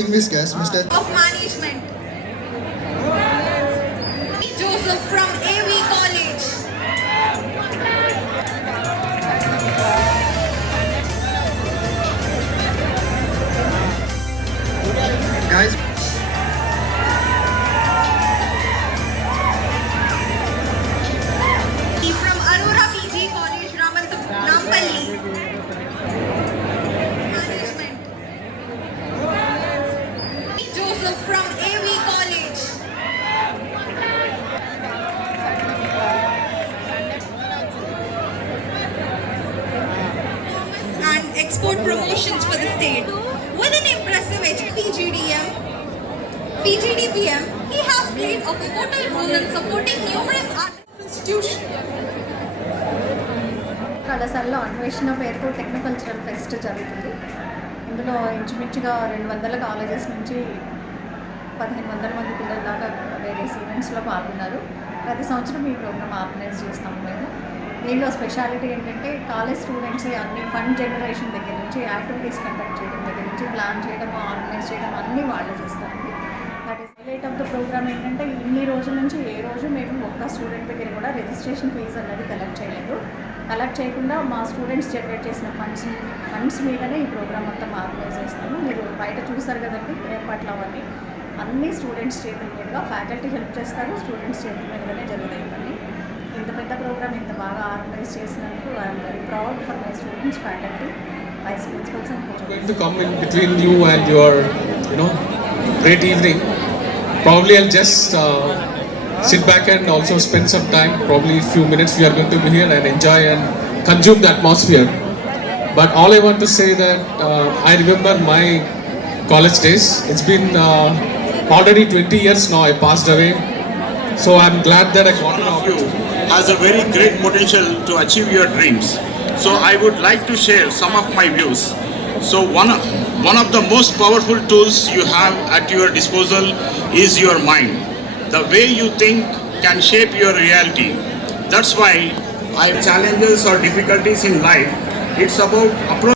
distinguished guest, Mr. of Management, Joseph from AV College. Guys, He from Aurora PG College, Rampalli. Management, Joseph from AV College. And export promotions for the state. With an impressive PGDPM, he has played a pivotal role in supporting numerous art institutions. కళాశాలలో అన్వేషణ పేరుతో టెక్నోకల్చరల్ ఫెస్ట్ జరుగుతుంది. ఇందులో ఇంచుమించుగా 200 కాలేజెస్ నుంచి 1500 మంది పిల్లల దాకా వేరియస్ ఈవెంట్స్లో పాల్గొన్నారు. ప్రతి సంవత్సరం ఈ ప్రోగ్రామ్ ఆర్గనైజ్ చేస్తాము మేము. దీనిలో స్పెషాలిటీ ఏంటంటే కాలేజ్ స్టూడెంట్సే అన్ని ఫండ్ జనరేషన్ దగ్గర నుంచి యాక్టివిటీస్ కండక్ట్ చేయడం దగ్గర నుంచి ప్లాన్ చేయడం ఆర్గనైజ్ చేయడం అన్నీ వాళ్ళే చేస్తారండి. That is highlight of the programme ఏంటంటే ఇన్ని రోజుల నుంచి ఏ రోజు మేము ఒక్క స్టూడెంట్ దగ్గర కూడా రిజిస్ట్రేషన్ ఫీజు అనేది కలెక్ట్ చేయలేదు. కలెక్ట్ చేయకుండా మా స్టూడెంట్స్ జనరేట్ చేసిన ఫండ్స్ మీదనే ఈ ప్రోగ్రామ్ మొత్తం ఆర్గనైజ్ చేస్తాము. మీరు బయట చూసారు కదండి ఏర్పాట్లు అవన్నీ అన్ని స్టూడెంట్స్ చేతుల మీదుగా ఫ్యాకల్టీ హెల్ప్ చేస్తారు, స్టూడెంట్స్ చేతుల మీదుగానే జరుగుతాయి ఇవన్నీ. ఇంత పెద్ద ప్రోగ్రామ్ ఇంత బాగా ఆర్గనైజ్ చేసినందుకు I'm very proud for my students, faculty, vice principals and Going to come in between you and your, great evening. Probably I'll just sit back and also spend some time. Probably a few minutes we are going to be here and enjoy and consume the atmosphere. But all I want to say that I remember my college days. It's been already 20 years now. I passed away. So I'm glad that I got an opportunity. Has a very great potential to achieve your dreams. So I would like to share some of my views. So one of the most powerful tools you have at your disposal is your mind. The way you think can shape your reality. That's why I have challenges or difficulties in life. It's about approach.